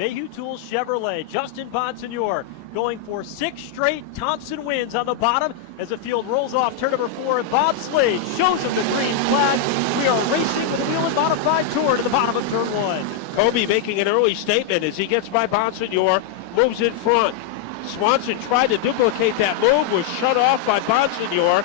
Mayhew Tools Chevrolet. Justin Bonsignor going for 6 straight Thompson wins on the bottom as the field rolls off turn number 4. Bob Slade shows him the green flag. We are racing with the Whelen Modified Tour to the bottom of turn 1. Kobe making an early statement as he gets by Bonsignor, moves in front. Swanson tried to duplicate that move, was shut off by Bonsignor,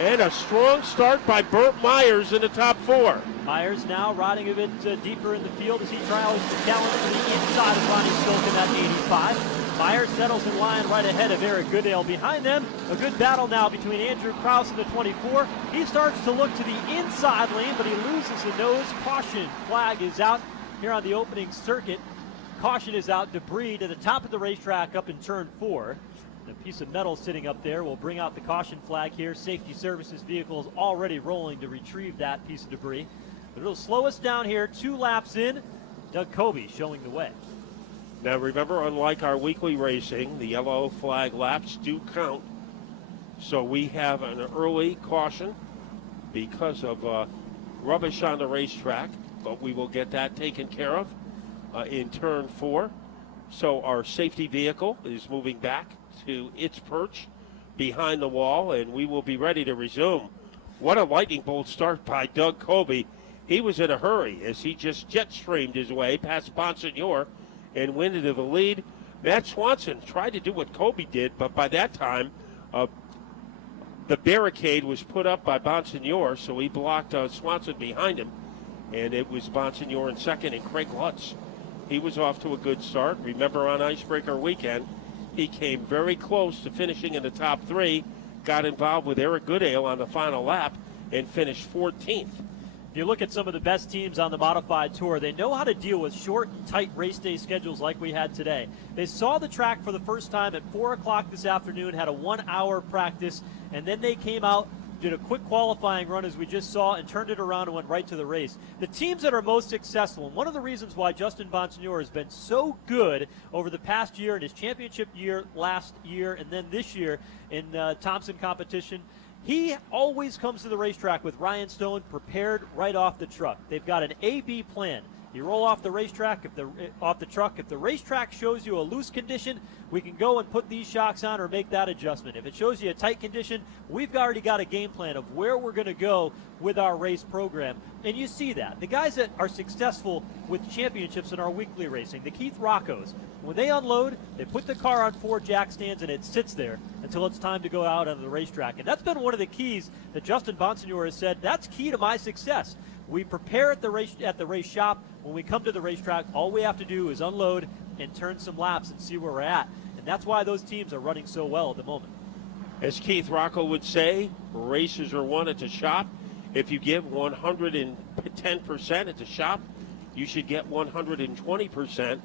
and a strong start by Burt Myers in the top 4. Myers now riding a bit deeper in the field as he tries to challenge to the inside of Ronnie Silken at 85. Myers settles in line right ahead of Eric Goodale. Behind them, a good battle now between Andrew Krause and the 24. He starts to look to the inside lane, but he loses the nose. Caution flag is out here on the opening circuit. Caution is out. Debris to the top of the racetrack up in turn 4. A piece of metal sitting up there will bring out the caution flag here. Safety services vehicle is already rolling to retrieve that piece of debris. But it'll slow us down here. 2 laps in. Doug Kobe showing the way. Now remember, unlike our weekly racing, the yellow flag laps do count. So we have an early caution because of rubbish on the racetrack, but we will get that taken care of in turn 4. So our safety vehicle is moving back to its perch behind the wall, and we will be ready to resume. What a lightning bolt start by Doug Kobe. He was in a hurry as he just jet streamed his way past Bonsignor and went into the lead. Matt Swanson tried to do what Kobe did, but by that time the barricade was put up by Bonsignor, so he blocked Swanson behind him, and it was Bonsignor in second and Craig Lutz. He was off to a good start. Remember, on Icebreaker weekend, he came very close to finishing in the top 3, got involved with Eric Goodale on the final lap, and finished 14th. If you look at some of the best teams on the Modified Tour, they know how to deal with short, tight race day schedules like we had today. They saw the track for the first time at 4 o'clock this afternoon, had a 1-hour practice, and then they came out, did a quick qualifying run as we just saw, and turned it around and went right to the race. The teams that are most successful, and one of the reasons why Justin Bonsignor has been so good over the past year, in his championship year last year and then this year in Thompson competition, he always comes to the racetrack with Ryan Stone prepared right off the truck. They've got an A-B plan. You roll off the racetrack, off the truck. If the racetrack shows you a loose condition, we can go and put these shocks on or make that adjustment. If it shows you a tight condition, we've already got a game plan of where we're going to go with our race program. And you see that. The guys that are successful with championships in our weekly racing, the Keith Roccos, when they unload, they put the car on 4 jack stands and it sits there until it's time to go out on the racetrack. And that's been one of the keys that Justin Bonsignor has said, that's key to my success. We prepare at the race shop. When we come to the racetrack, all we have to do is unload and turn some laps and see where we're at. And that's why those teams are running so well at the moment. As Keith Rocco would say, races are won at the shop. If you give 110% at the shop, you should get 120%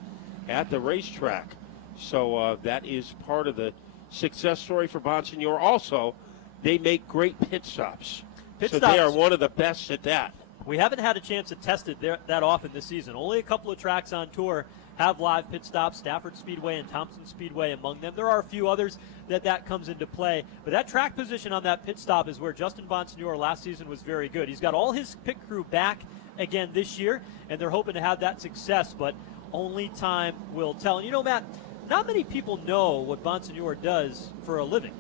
at the racetrack. So that is part of the success story for Bonsignor. Also, they make great pit stops. They are one of the best at that. We haven't had a chance to test it that often this season. Only a couple of tracks on tour have live pit stops, Stafford Speedway and Thompson Speedway among them. There are a few others that comes into play. But that track position on that pit stop is where Justin Bonsignor last season was very good. He's got all his pit crew back again this year, and they're hoping to have that success, but only time will tell. And you know, Matt, not many people know what Bonsignor does for a living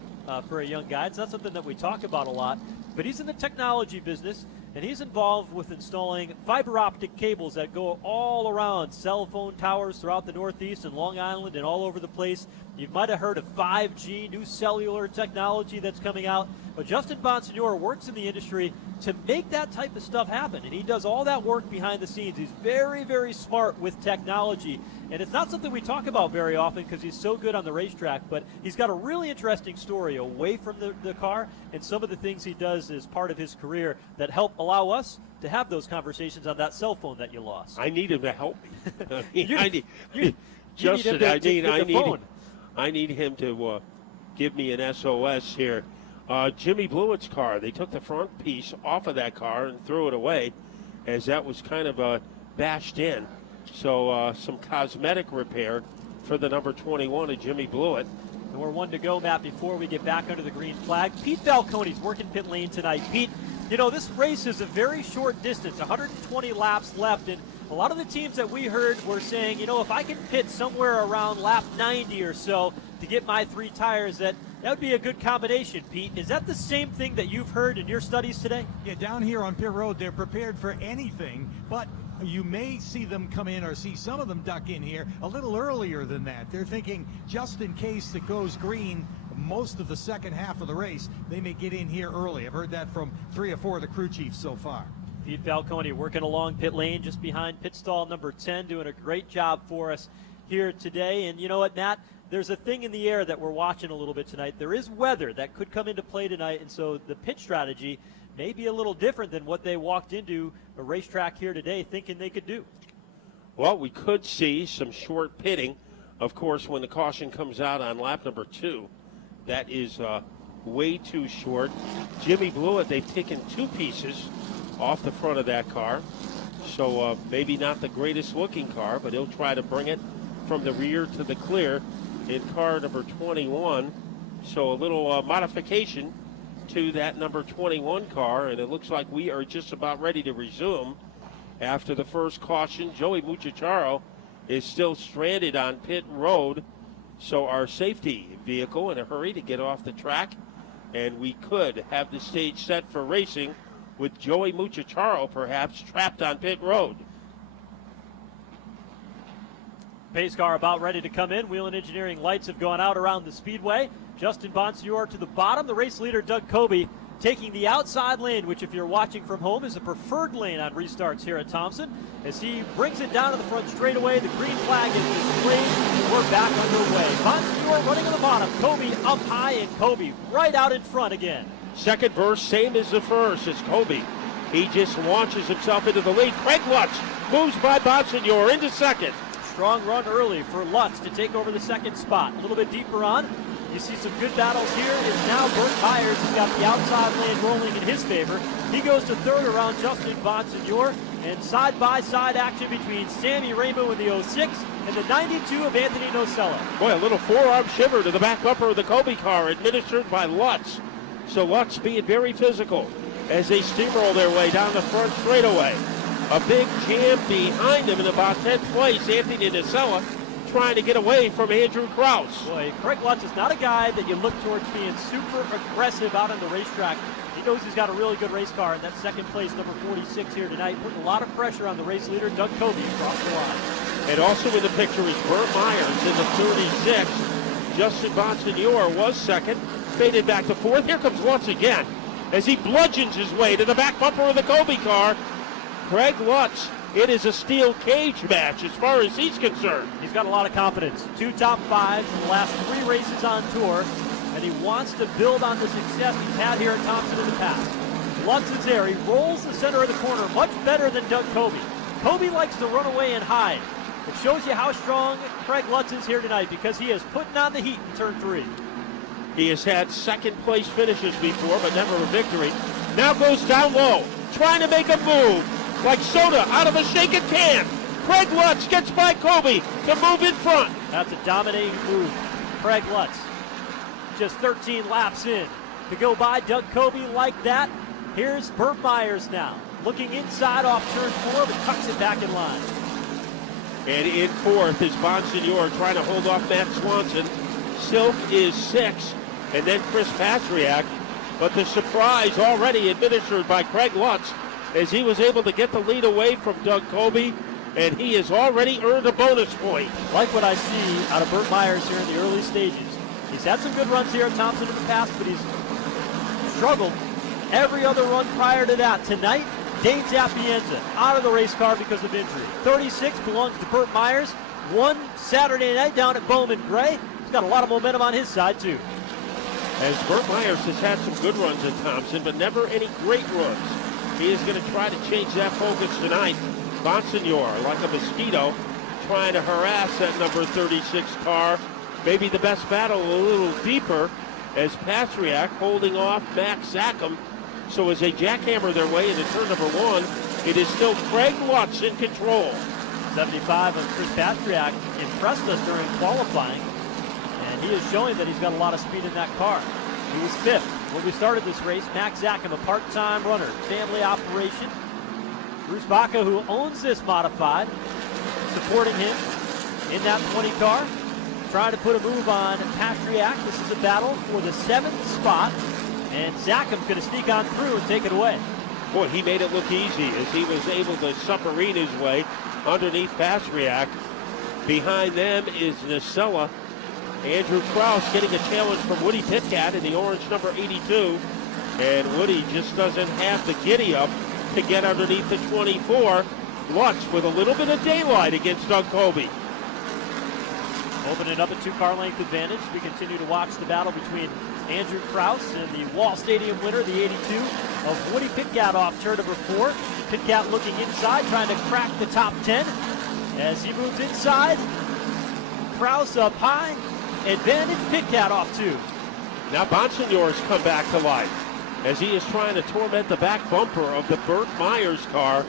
for a young guy. It's not something that we talk about a lot, but he's in the technology business. And he's involved with installing fiber optic cables that go all around cell phone towers throughout the Northeast and Long Island and all over the place. You might have heard of 5G, new cellular technology that's coming out. But Justin Bonsignor works in the industry to make that type of stuff happen. And he does all that work behind the scenes. He's very, very smart with technology. And it's not something we talk about very often because he's so good on the racetrack. But he's got a really interesting story away from the car and some of the things he does as part of his career that help allow us to have those conversations on that cell phone that you lost. I need him to help me. I need him to give me an SOS here. Jimmy Blewett's car, they took the front piece off of that car and threw it away as that was kind of bashed in. So some cosmetic repair for the number 21 of Jimmy Blewett. And we're 1 to go, Matt, before we get back under the green flag. Pete Falcone's working pit lane tonight. Pete, you know, this race is a very short distance, 120 laps left, and A lot of the teams that we heard were saying, you know, if I can pit somewhere around lap 90 or so to get my 3 tires, that would be a good combination, Pete. Is that the same thing that you've heard in your studies today? Yeah, down here on pit road, they're prepared for anything, but you may see them come in or see some of them duck in here a little earlier than that. They're thinking just in case it goes green most of the second half of the race, they may get in here early. I've heard that from 3 or 4 of the crew chiefs so far. Pete Falcone working along pit lane just behind pit stall number 10, doing a great job for us here today. And you know what, Matt? There's a thing in the air that we're watching a little bit tonight. There is weather that could come into play tonight, and so the pit strategy may be a little different than what they walked into a racetrack here today thinking they could do. Well, we could see some short pitting. Of course, when the caution comes out on lap number 2, that is way too short. Jimmy Blewett, they've taken 2 pieces off the front of that car. So maybe not the greatest looking car, but he'll try to bring it from the rear to the clear in car number 21. So a little modification to that number 21 car, and it looks like we are just about ready to resume after the first caution. Joey Muchacharo is still stranded on pit road, so our safety vehicle in a hurry to get off the track, and we could have the stage set for racing with Joey Muchacharo perhaps trapped on pit road. Pace car about ready to come in. Whelen Engineering lights have gone out around the speedway. Justin Bonsignor to the bottom. The race leader, Doug Kobe, taking the outside lane, which if you're watching from home is a preferred lane on restarts here at Thompson. As he brings it down to the front straightaway, the green flag is displayed, and we're back underway. Bonsignor running on the bottom. Kobe up high, and Kobe right out in front again. Second verse, same as the first. It's Kobe. He just launches himself into the lead. Craig Lutz moves by Bonsignor into second. Strong run early for Lutz to take over the second spot. A little bit deeper on. You see some good battles here. It's now Bert Myers who's got the outside lane rolling in his favor. He goes to third around Justin Bonsignor. And side-by-side action between Sammy Rainbow in the 06 and the 92 of Anthony Nocella. Boy, a little forearm shiver to the back bumper of the Kobe car administered by Lutz. So Lutz being very physical as they steamroll their way down the front straightaway. A big jam behind him in about 10th place. Anthony Nocella trying to get away from Andrew Krause. Boy, Craig Lutz is not a guy that you look towards being super aggressive out on the racetrack. He knows he's got a really good race car, and that second place, number 46 here tonight, putting a lot of pressure on the race leader, Doug Kobe, across the line. And also in the picture is Bert Myers in the 36. Justin Bonsignor was second, faded back to fourth. Here comes Lutz again as he bludgeons his way to the back bumper of the Kobe car. Craig Lutz, it is a steel cage match as far as he's concerned. He's got a lot of confidence. 2 top 5s in the last 3 races on tour, and he wants to build on the success he's had here at Thompson in the past. Lutz is there. He rolls the center of the corner much better than Doug Kobe. Kobe likes to run away and hide. It shows you how strong Craig Lutz is here tonight because he is putting on the heat in turn 3. He has had second place finishes before, but never a victory. Now goes down low, trying to make a move. Like soda out of a shaken can. Craig Lutz gets by Kobe to move in front. That's a dominating move. Craig Lutz, just 13 laps in. To go by Doug Kobe like that, here's Bert Myers now. Looking inside off turn 4, but tucks it back in line. And in fourth is Bonsignor trying to hold off Matt Swanson. Silk is 6, and then Chris Patriak. But the surprise already administered by Craig Lutz as he was able to get the lead away from Doug Kobe, and he has already earned a bonus point. Like what I see out of Bert Myers here in the early stages. He's had some good runs here at Thompson in the past, but he's struggled every other run prior to that. Tonight, Dane Zapienza out of the race car because of injury. 36 belongs to Bert Myers. Won Saturday night down at Bowman Gray. He's got a lot of momentum on his side, too. As Bert Myers has had some good runs at Thompson, but never any great runs. He is going to try to change that focus tonight. Bonsignor, like a mosquito, trying to harass that number 36 car. Maybe the best battle a little deeper as Patriak holding off Max Zackham. So as they jackhammer their way into turn number 1, it is still Craig Lutz in control. 75 of Chris Patriak impressed us during qualifying, and he is showing that he's got a lot of speed in that car. He was 5th when we started this race. Max Zackham, a part-time runner, family operation. Bruce Baca, who owns this modified, supporting him in that 20 car, trying to put a move on Pastriak. This is a battle for the 7th spot, and Zacham's going to sneak on through and take it away. Boy, he made it look easy as he was able to submarine his way underneath Pastriak. Behind them is Nacella. Andrew Krause getting a challenge from Woody Pitkat in the orange number 82. And Woody just doesn't have the giddy up to get underneath the 24. Lutz with a little bit of daylight against Doug Colby. Opening up a 2-car length advantage. We continue to watch the battle between Andrew Krause and the Wall Stadium winner, the 82, of Woody Pitkat off turn number 4. Pitkat looking inside, trying to crack the top 10. As he moves inside, Krause up high, advantage Pitkat off 2. Now Bonsignore's come back to life as he is trying to torment the back bumper of the Burt Myers car.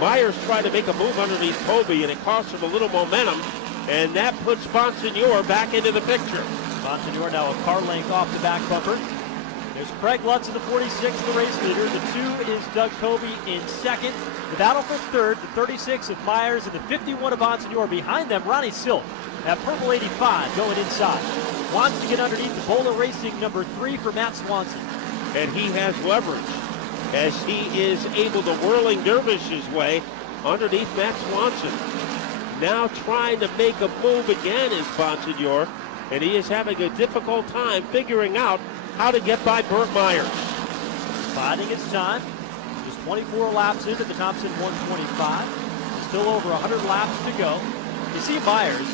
Myers tried to make a move underneath Colby, and it cost him a little momentum, and that puts Bonsignore back into the picture. Bonsignore now a car length off the back bumper. There's Craig Lutz in the 46, the race leader. The 2 is Doug Colby in second. The battle for third, the 36 of Myers and the 51 of Bonsignore. Behind them, Ronnie Silk at purple 85 going inside. Wants to get underneath the Bowler Racing number 3 for Matt Swanson. And he has leverage as he is able to whirling dervish his way underneath Matt Swanson. Now trying to make a move again is Bonsignore, and he is having a difficult time figuring out how to get by Burt Myers. Biding his time. Just 24 laps into the Thompson 125. Still over 100 laps to go. You see Myers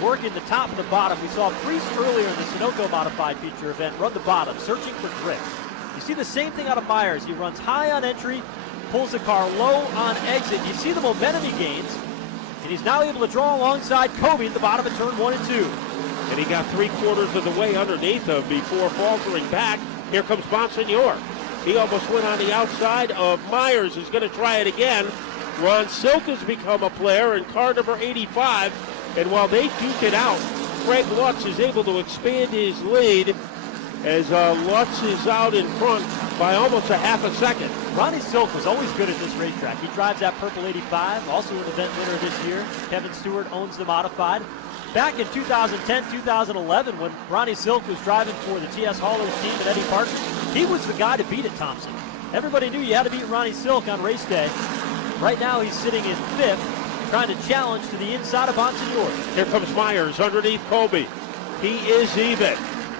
working the top and the bottom. We saw Priest earlier in the Sunoco Modified feature event run the bottom, searching for grip. You see the same thing out of Myers. He runs high on entry, pulls the car low on exit. You see the momentum he gains, and he's now able to draw alongside Colby at the bottom of turn 1 and 2. And he got 3/4 of the way underneath him before faltering back. Here comes Bonsignore. He almost went on the outside of Myers. He's going to try it again. Ron Silk has become a player in car number 85. And while they duke it out, Craig Lutz is able to expand his lead as Lutz is out in front by almost a half a second. Ronnie Silk was always good at this racetrack. He drives that purple 85, also an event winner this year. Kevin Stewart owns the modified. Back in 2010, 2011, when Ronnie Silk was driving for the T.S. Haulers team and Eddie Partridge, he was the guy to beat at Thompson. Everybody knew you had to beat Ronnie Silk on race day. Right now he's sitting in 5th, trying to challenge to the inside of Bonsignore. Here comes Myers underneath Colby. He is even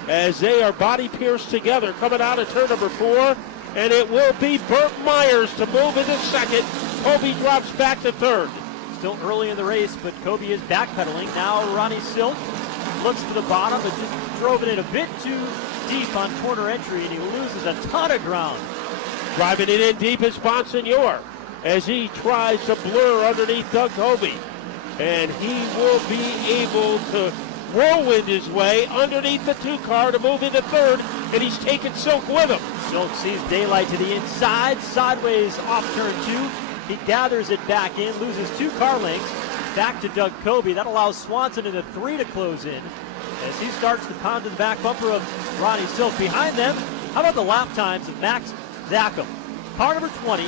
as they are body pierced together coming out of turn number 4, and it will be Burt Myers to move into second. Colby drops back to third. Still early in the race, but Colby is backpedaling. Now Ronnie Silk looks to the bottom, but just drove it in a bit too deep on corner entry, and he loses a ton of ground. Driving it in deep is Bonsignore as he tries to blur underneath Doug Colby. And he will be able to whirlwind his way underneath the 2 car to move into third, and he's taking Silk with him. Silk sees daylight to the inside, sideways off turn 2. He gathers it back in, loses 2 car lengths, back to Doug Colby. That allows Swanson in the 3 to close in as he starts to pound to the back bumper of Ronnie Silk. Behind them, how about the lap times of Max Zachem? Car number 20,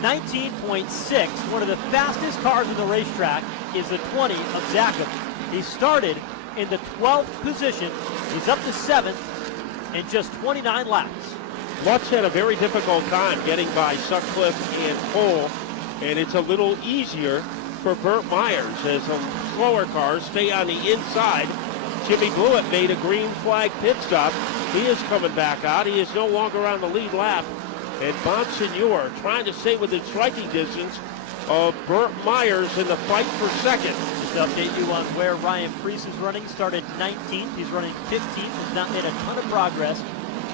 19.6. One of the fastest cars in the racetrack is the 20 of Zachem. He started in the 12th position. He's up to 7th in just 29 laps. Lutz had a very difficult time getting by Sutcliffe and Cole, and it's a little easier for Burt Myers as the slower cars stay on the inside. Jimmy Blewett made a green flag pit stop. He is coming back out. He is no longer on the lead lap. And Bonsignore trying to stay within striking distance of Burt Myers in the fight for second. Just to update you on where Ryan Priest is running. Started 19th. He's running 15th. Has not made a ton of progress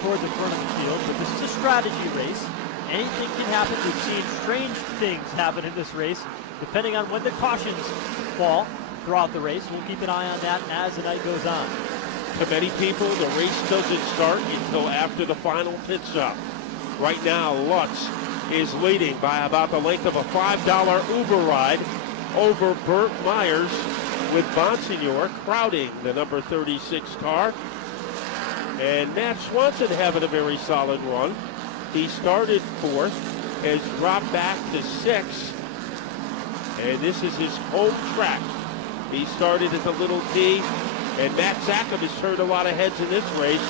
toward the front of the field, but this is a strategy race. Anything can happen. We've seen strange things happen in this race, depending on when the cautions fall throughout the race. We'll keep an eye on that as the night goes on. To many people, the race doesn't start until after the final pit stop. Right now, Lutz is leading by about the length of a $5 Uber ride over Burt Myers, with Bonsignore crowding the number 36 car. And Matt Swanson having a very solid run. He started 4th, has dropped back to 6. And this is his home track. He started at the Little T, and Matt Zackham has turned a lot of heads in this race.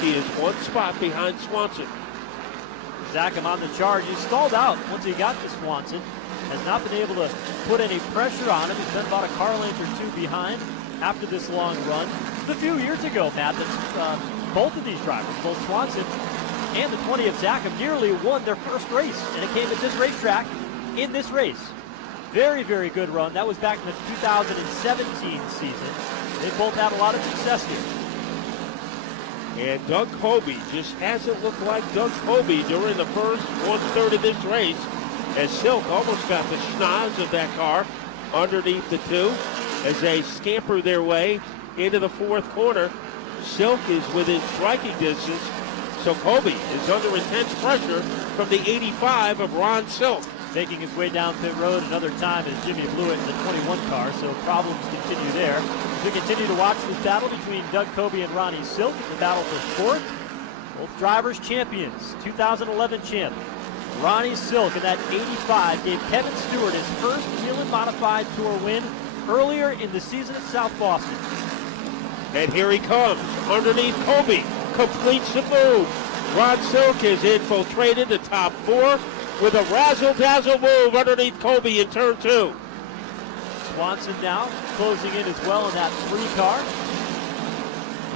He is one spot behind Swanson. Zackham on the charge. He stalled out once he got to Swanson. Has not been able to put any pressure on him. He's been about a car length or 2 behind after this long run. It was a few years ago, Matt, that both of these drivers, both Swanson and the 20 of Zackham, nearly won their first race, and it came at this racetrack in this race. Very, very good run. That was back in the 2017 season. They both had a lot of success here. And Doug Hobie just hasn't looked like Doug Hobie during the first 1/3 of this race, as Silk almost got the schnoz of that car underneath the 2 as they scamper their way into the 4th corner. Silk is within striking distance, so Hobie is under intense pressure from the 85 of Ron Silk. Making his way down pit road another time is Jimmy Blewett in the 21 car, so problems continue there. We continue to watch this battle between Doug Hobie and Ronnie Silk in the battle for 4th. Both drivers champions, 2011 champ. Ronnie Silk in that 85 gave Kevin Stewart his first Whelen Modified Tour win earlier in the season at South Boston. And here he comes underneath Hobie, completes the move. Ron Silk has infiltrated the top 4 with a razzle-dazzle move underneath Hobie in turn 2. Swanson now closing in as well in that 3 car.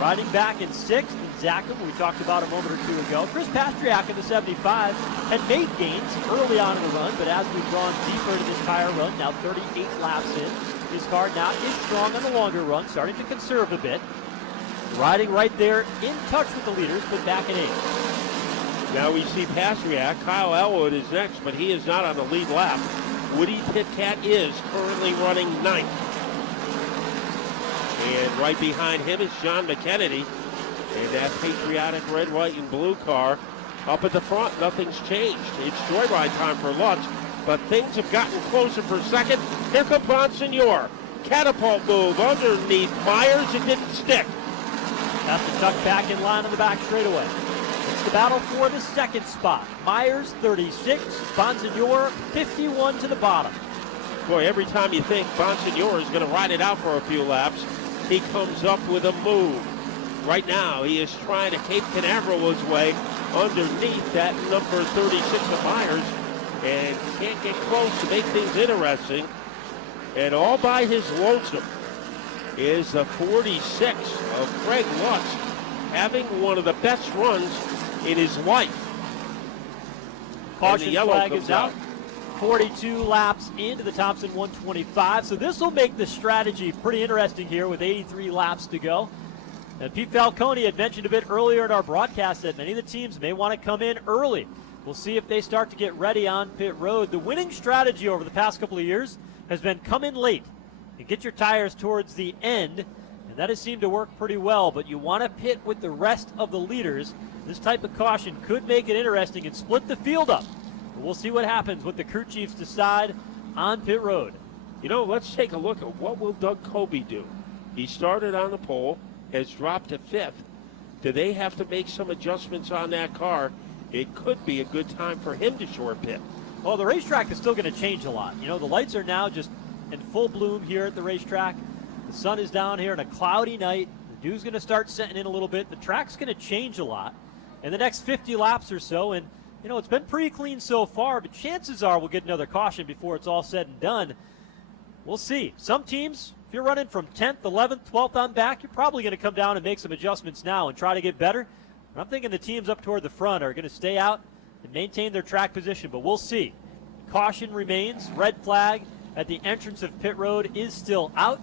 Riding back in 6th, and Zackham, we talked about a moment or 2 ago. Chris Pastriak in the 75 had made gains early on in the run, but as we've gone deeper into this tire run, now 38 laps in, his car now is strong on the longer run, starting to conserve a bit. Riding right there in touch with the leaders, but back in 8th. Now we see Pastriak. Kyle Elwood is next, but he is not on the lead lap. Woody Pitcat is currently running 9th. And right behind him is John McKennedy. And that patriotic red, white, and blue car up at the front. Nothing's changed. It's joyride time for Lutz, but things have gotten closer for second. Here comes Bonsignor. Catapult move underneath Myers. It didn't stick. Has to tuck back in line on the back straightaway. It's the battle for the 2nd spot. Myers 36, Bonsignor 51 to the bottom. Boy, every time you think Bonsignor is going to ride it out for a few laps, he comes up with a move. Right now, he is trying to Cape Canaveral his way underneath that number 36 of Myers and can't get close to make things interesting. And all by his lonesome is the 46 of Craig Lutz, having one of the best runs in his life. Caution flag is out. 42 laps into the Thompson 125. So this will make the strategy pretty interesting here with 83 laps to go. And Pete Falcone had mentioned a bit earlier in our broadcast that many of the teams may want to come in early. We'll see if they start to get ready on pit road. The winning strategy over the past couple of years has been come in late and get your tires towards the end. And that has seemed to work pretty well, but you want to pit with the rest of the leaders. This type of caution could make it interesting and split the field up. But we'll see what happens, what the crew chiefs decide on pit road. You know, let's take a look at what will Doug Hobie do. He started on the pole, has dropped to 5th. Do they have to make some adjustments on that car? It could be a good time for him to short pit. Well, the racetrack is still going to change a lot. You know, the lights are now just in full bloom here at the racetrack. The sun is down here on a cloudy night. The dew's going to start setting in a little bit. The track's going to change a lot in the next 50 laps or so. And, you know, it's been pretty clean so far, but chances are we'll get another caution before it's all said and done. We'll see. Some teams, if you're running from 10th, 11th, 12th on back, you're probably going to come down and make some adjustments now and try to get better. But I'm thinking the teams up toward the front are going to stay out and maintain their track position, but we'll see. Caution remains. Red flag at the entrance of pit road is still out.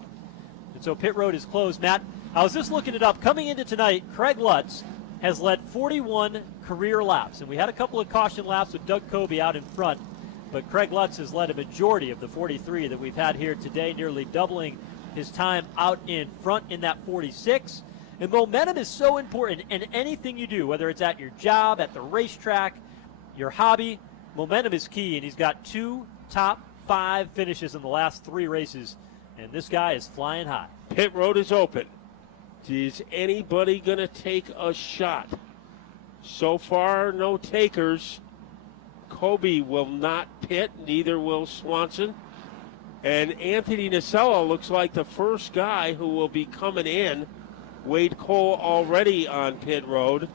And so pit road is closed. Matt, I was just looking it up. Coming into tonight, Craig Lutz has led 41 career laps. And we had a couple of caution laps with Doug Hobie out in front. But Craig Lutz has led a majority of the 43 that we've had here today, nearly doubling his time out in front in that 46. And momentum is so important in anything you do, whether it's at your job, at the racetrack, your hobby. Momentum is key, and he's got 2 top 5 finishes in the last 3 races. And this guy is flying high. Pit road is open. Is anybody going to take a shot? So far, no takers. Kobe will not pit, neither will Swanson. And Anthony Nacella looks like the first guy who will be coming in. Wade Cole already on pit road.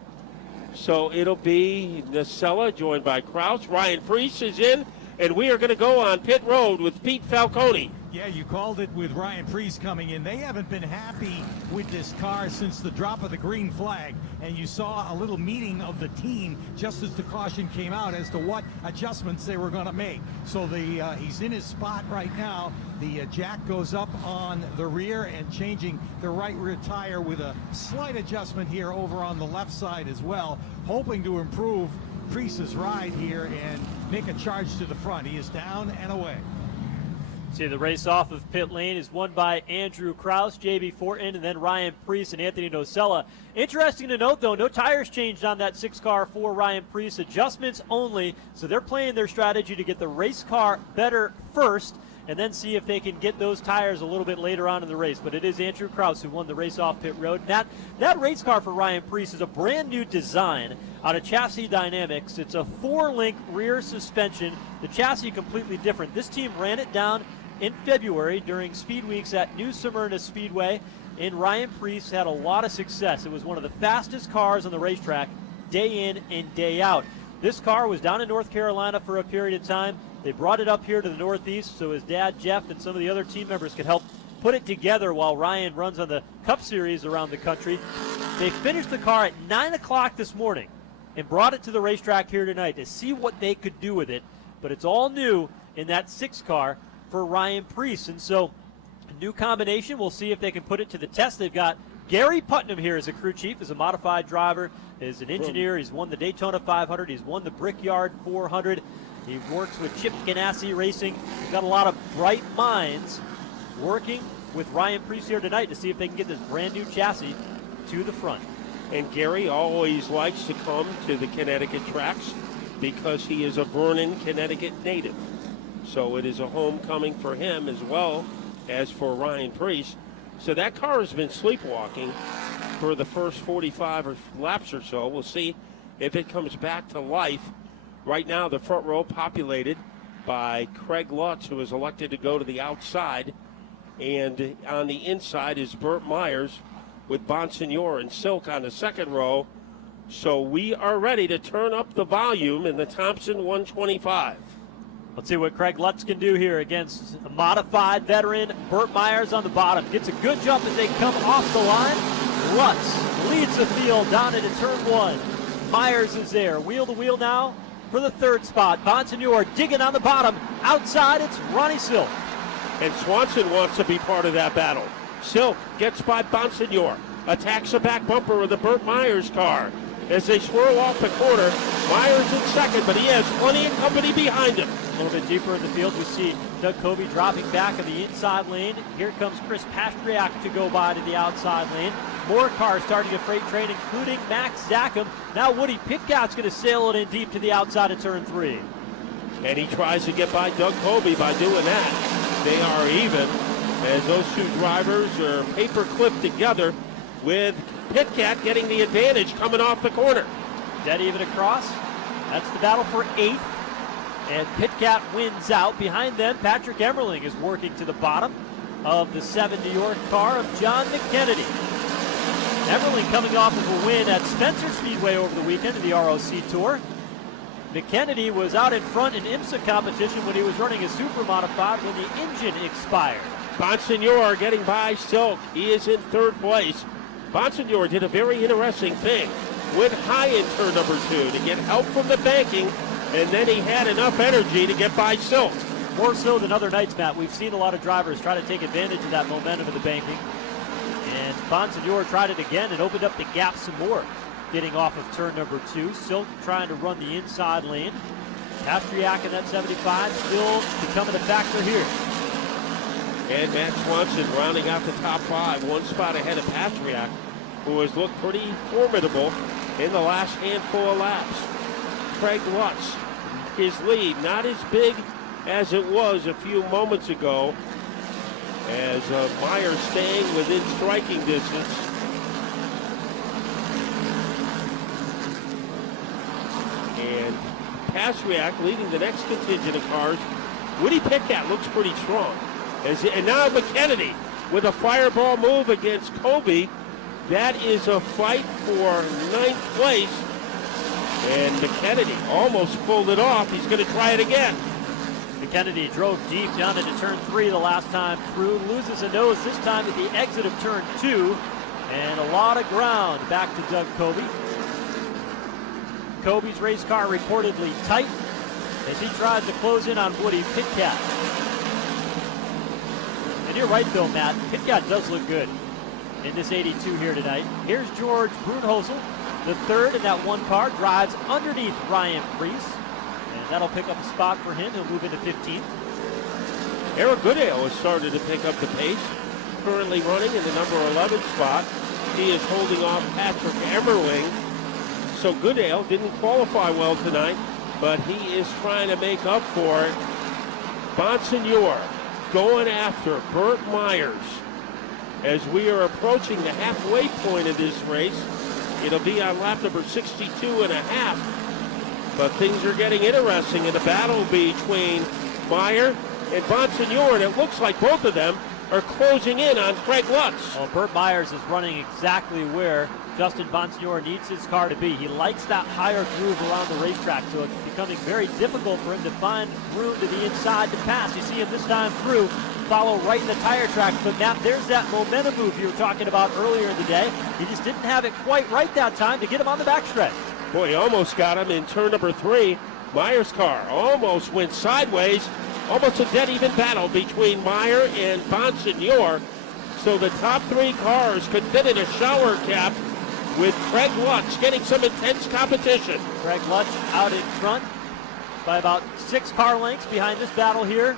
So it'll be Nacella joined by Kraus. Ryan Preece is in, and we are going to go on pit road with Pete Falcone. Yeah, you called it with Ryan Preece coming in. They haven't been happy with this car since the drop of the green flag, and you saw a little meeting of the team just as the caution came out as to what adjustments they were going to make. So he's in his spot right now. The jack goes up on the rear and changing the right rear tire with a slight adjustment here over on the left side as well, hoping to improve Preece's ride here and make a charge to the front. He is down and away. See, the race off of pit lane is won by Andrew Kraus, J.B. Fortin, and then Ryan Preece and Anthony Nocella. Interesting to note, though, no tires changed on that 6 car for Ryan Preece. Adjustments only, so they're playing their strategy to get the race car better first and then see if they can get those tires a little bit later on in the race. But it is Andrew Kraus who won the race off pit road. That race car for Ryan Preece is a brand new design out of Chassis Dynamics. It's a 4-link rear suspension. The chassis completely different. This team ran it down in February during speed weeks at New Smyrna Speedway, and Ryan Preece had a lot of success. It was one of the fastest cars on the racetrack day in and day out. This car was down in North Carolina for a period of time. They brought it up here to the Northeast so his dad Jeff and some of the other team members could help put it together while Ryan runs on the Cup Series around the country. They finished the car at 9 o'clock this morning and brought it to the racetrack here tonight to see what they could do with it. But it's all new in that 6 car for Ryan Preece. And so a new combination. We'll see if they can put it to the test. They've got Gary Putnam here as a crew chief, as a modified driver, as an engineer. He's won the Daytona 500. He's won the Brickyard 400. He works with Chip Ganassi Racing. He's got a lot of bright minds working with Ryan Preece here tonight to see if they can get this brand new chassis to the front. And Gary always likes to come to the Connecticut tracks because he is a Vernon, Connecticut native. So it is a homecoming for him as well as for Ryan Preece. So that car has been sleepwalking for the first 45 laps or so. We'll see if it comes back to life. Right now, the front row populated by Craig Lutz, who is elected to go to the outside. And on the inside is Burt Myers with Bonsignor and Silk on the second row. So we are ready to turn up the volume in the Thompson 125. Let's see what Craig Lutz can do here against a modified veteran. Burt Myers on the bottom. Gets a good jump as they come off the line. Lutz leads the field down into turn 1. Myers is there. Wheel to wheel now for the 3rd spot. Bonsignor digging on the bottom. Outside, it's Ronnie Silk. And Swanson wants to be part of that battle. Silk gets by Bonsignor. Attacks the back bumper of the Burt Myers car. As they swirl off the corner, Myers in second, but he has plenty of company behind him. A little bit deeper in the field, we see Doug Covey dropping back in the inside lane. Here comes Chris Pastriak to go by to the outside lane. More cars starting a freight train, including Max Zackham. Now Woody Pitcock's going to sail it in deep to the outside of turn 3. And he tries to get by Doug Covey by doing that. They are even as those two drivers are paper clipped together, with Pitcock getting the advantage coming off the corner. Dead even across. That's the battle for 8th. And Pitcock wins out. Behind them, Patrick Emmerling is working to the bottom of the 7 New York car of John McKennedy. Emmerling coming off of a win at Spencer Speedway over the weekend in the ROC Tour. McKennedy was out in front in IMSA competition when he was running a super modified when the engine expired. Bonsignor getting by Silk. He is in 3rd place. Bonsignor did a very interesting thing. Went high in turn number 2 to get help from the banking, and then he had enough energy to get by Silk. More so than other nights, Matt. We've seen a lot of drivers try to take advantage of that momentum of the banking. And Bonsignor tried it again and opened up the gap some more, getting off of turn number 2. Silk trying to run the inside lane. Pastriak in that 75 still becoming a factor here. And Matt Swanson rounding out the top 5, 1 spot ahead of Pastriak, who has looked pretty formidable in the last handful of laps. Craig Lutz, his lead not as big as it was a few moments ago, as Myers staying within striking distance. And Pastriak leading the next contingent of cars. Woody Pitkat looks pretty strong. And now McKennedy with a fireball move against Kobe. That is a fight for ninth place. And McKennedy almost pulled it off. He's going to try it again. McKennedy drove deep down into turn 3 the last time through. Loses a nose this time at the exit of turn 2. And a lot of ground back to Doug Kobe. Kobe's race car reportedly tight as he tries to close in on Woody Pitkat. And you're right though, Matt. Pitkat does look good in this 82 here tonight. Here's George Brunhosel, the third in that one car, drives underneath Ryan Preece. And that'll pick up a spot for him. He'll move into 15th. Eric Goodale has started to pick up the pace. Currently running in the number 11 spot. He is holding off Patrick Everling. So Goodale didn't qualify well tonight, but he is trying to make up for it. Bonsignor going after Burt Myers. As we are approaching the halfway point of this race, it'll be on lap number 62 and a half. But things are getting interesting in the battle between Meyer and Bonsignor, and it looks like both of them are closing in on Craig Lutz. Well, Burt Myers is running exactly where Justin Bonsignor needs his car to be. He likes that higher groove around the racetrack, so it's becoming very difficult for him to find room to the inside to pass. You see him this time through, follow right in the tire tracks. But Matt, there's that momentum move you were talking about earlier in the day. He just didn't have it quite right that time to get him on the backstretch. Boy, he almost got him in turn number 3. Meyer's car almost went sideways. Almost a dead even battle between Meyer and Bonsignor. So the top 3 cars could fit in a shower cap with Craig Lutz getting some intense competition. Craig Lutz out in front by about 6 car lengths behind this battle here.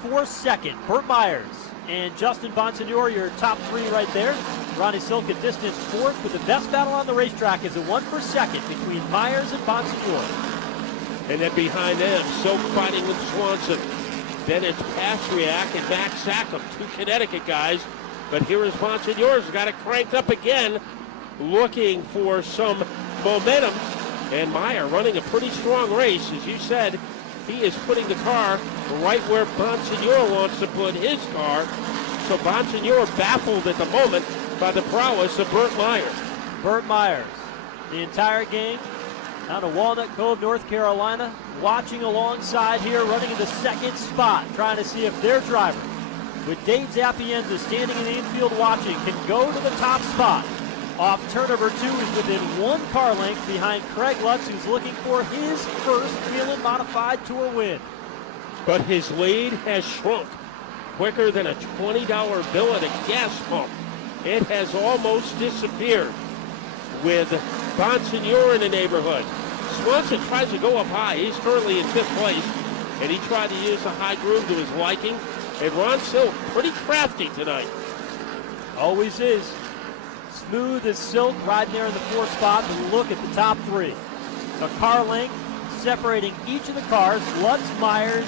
For second, Burt Myers and Justin Bonsignor, your top 3 right there. Ronnie Silk at distance 4th, but the best battle on the racetrack is a 1 for second between Myers and Bonsignor. And then behind them, Silk fighting with Swanson. Then it's Pastriak and Max Sackham, 2 Connecticut guys. But here is Bonsignor's got it cranked up again, looking for some momentum. And Meyer running a pretty strong race. As you said, he is putting the car right where Bonsignor wants to put his car. So Bonsignor baffled at the moment by the prowess of Burt Myers. Burt Myers, the entire game down to Walnut Cove, North Carolina, watching alongside here, running in the second spot, trying to see if their driver, with Dave Zappienza standing in the infield watching, can go to the top spot. Off turn number 2 is within 1 car length behind Craig Lutz, who's looking for his first Whelen Modified Tour win. But his lead has shrunk quicker than a $20 bill at a gas pump. It has almost disappeared with Bonsignor in the neighborhood. Swanson tries to go up high. He's currently in 5th place, and he tried to use the high groove to his liking. And Ron Silk, pretty crafty tonight. Always is. Smooth as silk, riding there in the 4th spot. But look at the top 3. A car length separating each of the cars. Lutz, Myers,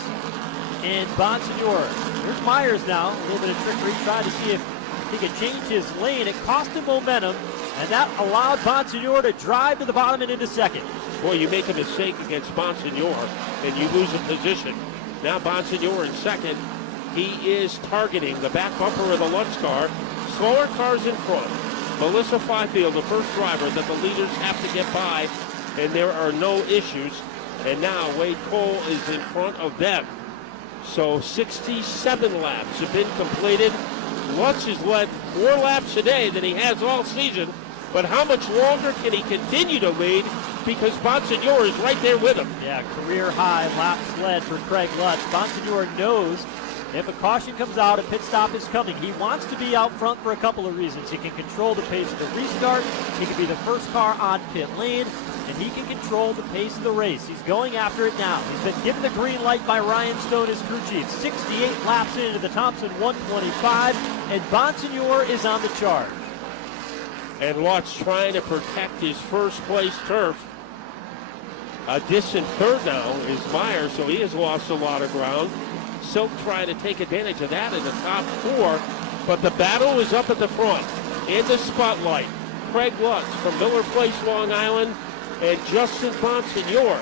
and Bonsignor. Here's Myers now. A little bit of trickery, trying to see if he could change his lane. It cost him momentum, and that allowed Bonsignor to drive to the bottom and into 2nd. Boy, you make a mistake against Bonsignor, and you lose a position. Now Bonsignor in 2nd. He is targeting the back bumper of the Lutz car. Slower cars in front. Melissa Fifield, the first driver that the leaders have to get by, and there are no issues. And now Wade Cole is in front of them. So 67 laps have been completed. Lutz has led 4 laps today than he has all season. But how much longer can he continue to lead? Because Bonsignor is right there with him. Yeah, career high laps led for Craig Lutz. Bonsignor knows if a caution comes out, a pit stop is coming. He wants to be out front for a couple of reasons. He can control the pace of the restart. He can be the first car on pit lane. And he can control the pace of the race. He's going after it now. He's been given the green light by Ryan Stone, his crew chief. 68 laps into the Thompson 125, and Bonsignor is on the charge. And Lutz trying to protect his first place turf. A distant third now is Myers, so he has lost a lot of ground. Silk trying to take advantage of that in the top 4, but the battle is up at the front. In the spotlight, Craig Lutz from Miller Place, Long Island, and Justin Bonsignor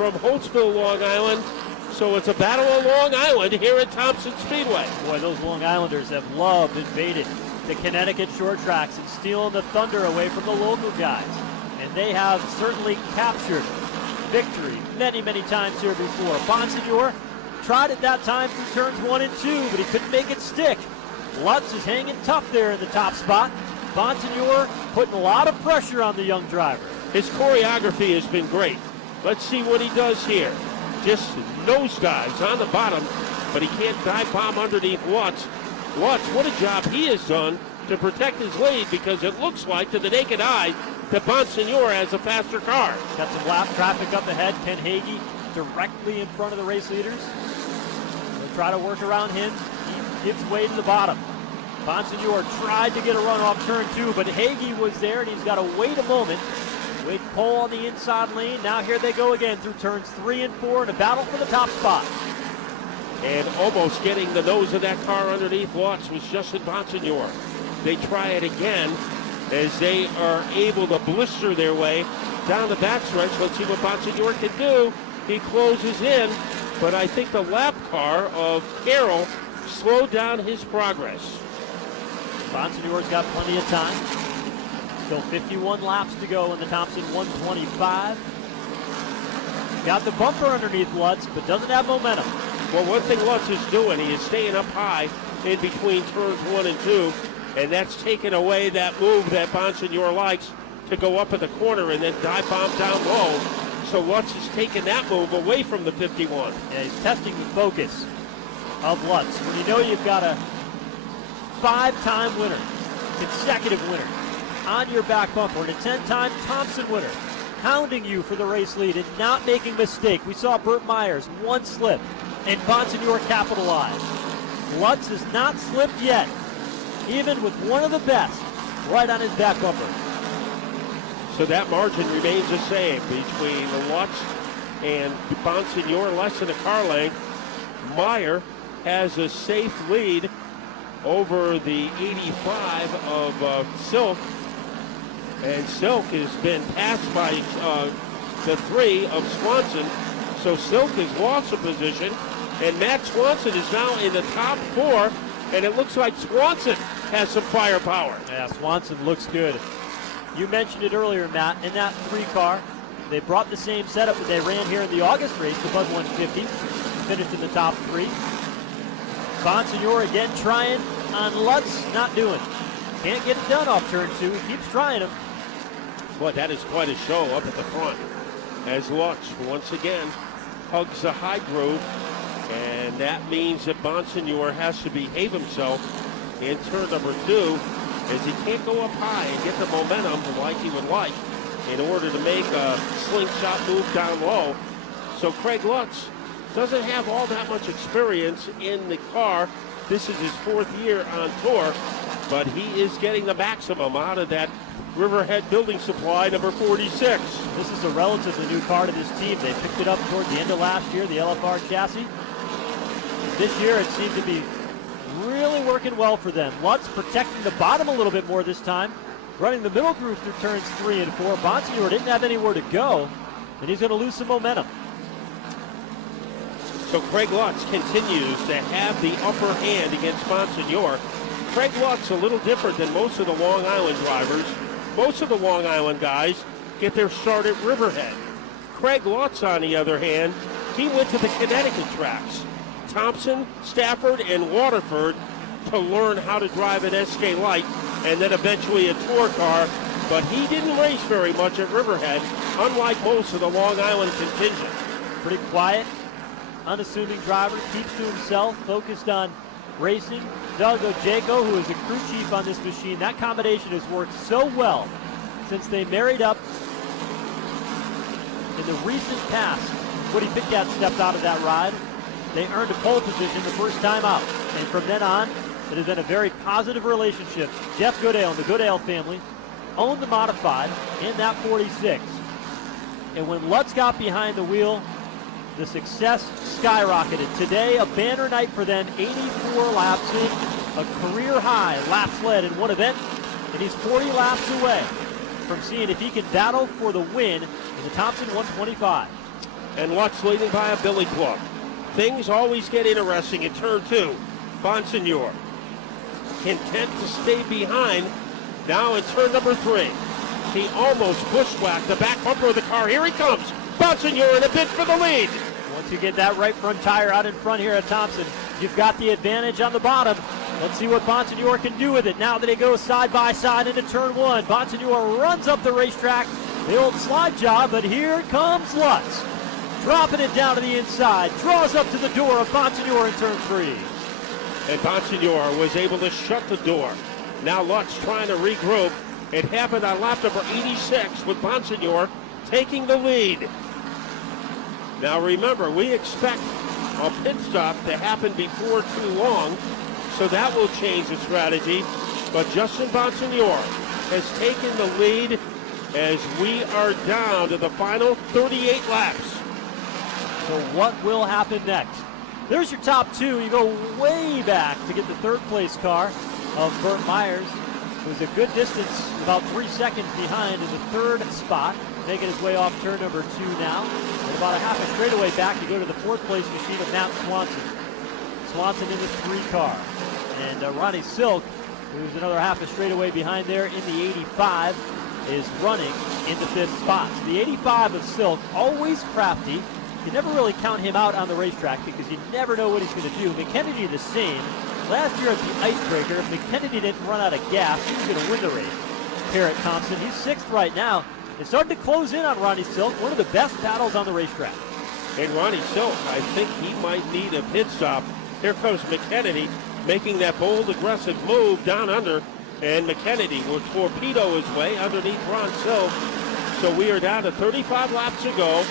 from Holtzville, Long Island. So it's a battle of Long Island here at Thompson Speedway. Boy, those Long Islanders have loved invaded the Connecticut short tracks and stealing the thunder away from the local guys. And they have certainly captured victory many, many times here before. Bonsignor tried at that time through turns 1 and 2, but he couldn't make it stick. Lutz is hanging tough there in the top spot. Bonsignor putting a lot of pressure on the young driver. His choreography has been great. Let's see what he does here. Just nosedives on the bottom, but he can't dive bomb underneath Lutz. Lutz, what a job he has done to protect his lead, because it looks like to the naked eye that Bonsignor has a faster car. Got some lap traffic up ahead. Ken Hagee directly in front of the race leaders. They'll try to work around him. He gives way to the bottom. Bonsignor tried to get a run off turn 2, but Hagee was there, and he's got to wait a moment. Wade Cole on the inside lane. Now here they go again through turns 3 and 4 in a battle for the top spot. And almost getting the nose of that car underneath Lutz was Justin Bonsignor. They try it again as they are able to blister their way down the backstretch. Let's see what Bonsignor can do. He closes in, but I think the lap car of Carroll slowed down his progress. Bonsignor's got plenty of time. Still 51 laps to go in the Thompson 125. Got the bumper underneath Lutz, but doesn't have momentum. Well, one thing Lutz is doing, he is staying up high in between turns 1 and 2, and that's taken away that move that Bonsignor likes to go up in the corner and then dive bomb down low. So Lutz is taking that move away from the 51. Yeah, he's testing the focus of Lutz. When you know you've got a 5-time winner, consecutive winner, on your back bumper, and a 10-time Thompson winner, hounding you for the race lead and not making a mistake. We saw Burt Myers, one slip, and Bonsignor capitalized. Lutz has not slipped yet, even with one of the best right on his back bumper. So that margin remains the same between Lutz and Bonsignor, less than a car length. Meyer has a safe lead over the 85 of Silk. And Silk has been passed by the 3 of Swanson. So Silk has lost a position. And Matt Swanson is now in the top 4. And it looks like Swanson has some firepower. Yeah, Swanson looks good. You mentioned it earlier, Matt, in that 3 car. They brought the same setup that they ran here in the August race, the Bud 150. Finished in the top 3. Bonsignor again trying on Lutz, not doing. Can't get it done off turn 2. He keeps trying him. Boy, that is quite a show up at the front as Lutz once again hugs the high groove, and that means that Bonsignor has to behave himself in turn number 2, as he can't go up high and get the momentum like he would like in order to make a slingshot move down low. So Craig Lutz doesn't have all that much experience in the car. This is his 4th year on tour, but he is getting the maximum out of that Riverhead Building Supply number 46. This is a relatively new car to this team. They picked it up toward the end of last year, the LFR chassis. This year it seemed to be really working well for them. Lutz protecting the bottom a little bit more this time, running the middle groove through turns 3 and 4. Bonsignor didn't have anywhere to go, and he's going to lose some momentum. So Craig Lutz continues to have the upper hand against Bonsignor. Craig Lutz a little different than most of the Long Island drivers. Most of the Long Island guys get their start at Riverhead. Craig Lutz, on the other hand, he went to the Connecticut tracks, Thompson, Stafford, and Waterford, to learn how to drive an SK Light and then eventually a tour car. But he didn't race very much at Riverhead, unlike most of the Long Island contingent. Pretty quiet, unassuming driver, keeps to himself, focused on racing. Doug Ojeko, who is a crew chief on this machine, that combination has worked so well since they married up in the recent past. Woody Pitkat stepped out of that ride. They earned a pole position the first time out, and from then on, it has been a very positive relationship. Jeff Goodale and the Goodale family owned the modified in that 46. And when Lutz got behind the wheel, the success skyrocketed. Today, a banner night for them, 84 laps in, a career high laps led in one event, and he's 40 laps away from seeing if he can battle for the win in the Thompson 125. and Lutz leading by a billy club. Things always get interesting in turn 2. Bonsignor intent to stay behind. Now in turn number 3. He almost bushwhacked the back bumper of the car. Here he comes. Bonsignor in a bid for the lead. Once you get that right front tire out in front here at Thompson, you've got the advantage on the bottom. Let's see what Bonsignor can do with it now that he goes side by side into turn 1. Bonsignor runs up the racetrack. The old slide job, but here comes Lutz. Dropping it down to the inside. Draws up to the door of Bonsignor in turn 3. And Bonsignor was able to shut the door. Now Lutz trying to regroup. It happened on lap number 86 with Bonsignor taking the lead. Now remember, we expect a pit stop to happen before too long, so that will change the strategy. But Justin Bonsignor has taken the lead as we are down to the final 38 laps. So what will happen next? There's your top 2. You go way back to get the third place car of Burt Myers, who's a good distance, about 3 seconds behind in the third spot, making his way off turn number 2 now. And about a half a straightaway back to go to the fourth place machine of Matt Swanson. Swanson in the 3 car. And Ronnie Silk, who's another half a straightaway behind there in the 85, is running in the 5th spot. So the 85 of Silk, always crafty. You never really count him out on the racetrack because you never know what he's going to do. McKennedy the same. Last year at the Icebreaker, if McKennedy didn't run out of gas, he was going to win the race. Here at Thompson, he's 6th right now. It's starting to close in on Ronnie Silk, one of the best battles on the racetrack. And Ronnie Silk, I think he might need a pit stop. Here comes McKennedy making that bold, aggressive move down under. And McKennedy will torpedo his way underneath Ron Silk. So we are down to 35 laps to go.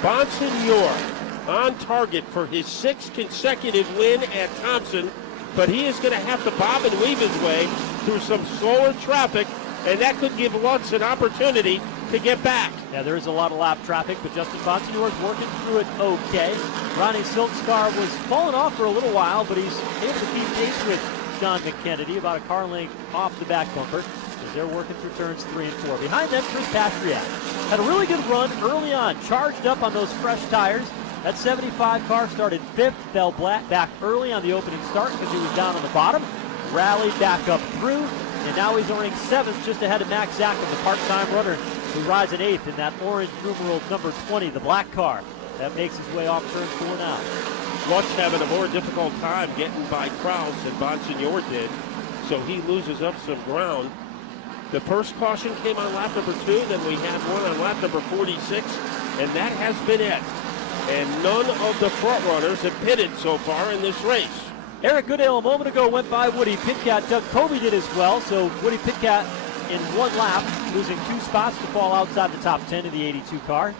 Bonsignor on target for his 6th consecutive win at Thompson, but he is going to have to bob and weave his way through some slower traffic, and that could give Lutz an opportunity to get back. Yeah, there is a lot of lap traffic, but Justin Bonsignor is working through it okay. Ronnie Silk's car was falling off for a little while, but he's able to keep pace with John McKennedy, about a car length off the back bumper, as they're working through turns 3 and 4. Behind them, Chris Pastriak had a really good run early on, charged up on those fresh tires. That 75 car started 5th, fell back early on the opening start because he was down on the bottom, rallied back up through, and now he's earning 7th just ahead of Max Zackham, the part-time runner who rides in 8th in that orange numeral number 20, the black car. That makes his way off turn 4 now. Lutz having a more difficult time getting by Krause than Bonsignor did, so he loses up some ground. The first caution came on lap number 2, then we had one on lap number 46, and that has been it. And none of the front runners have pitted so far in this race. Eric Goodale a moment ago went by Woody Pitkat. Doug Kobe did as well, so Woody Pitkat in 1 lap, losing 2 spots to fall outside the top 10 of the 82 car.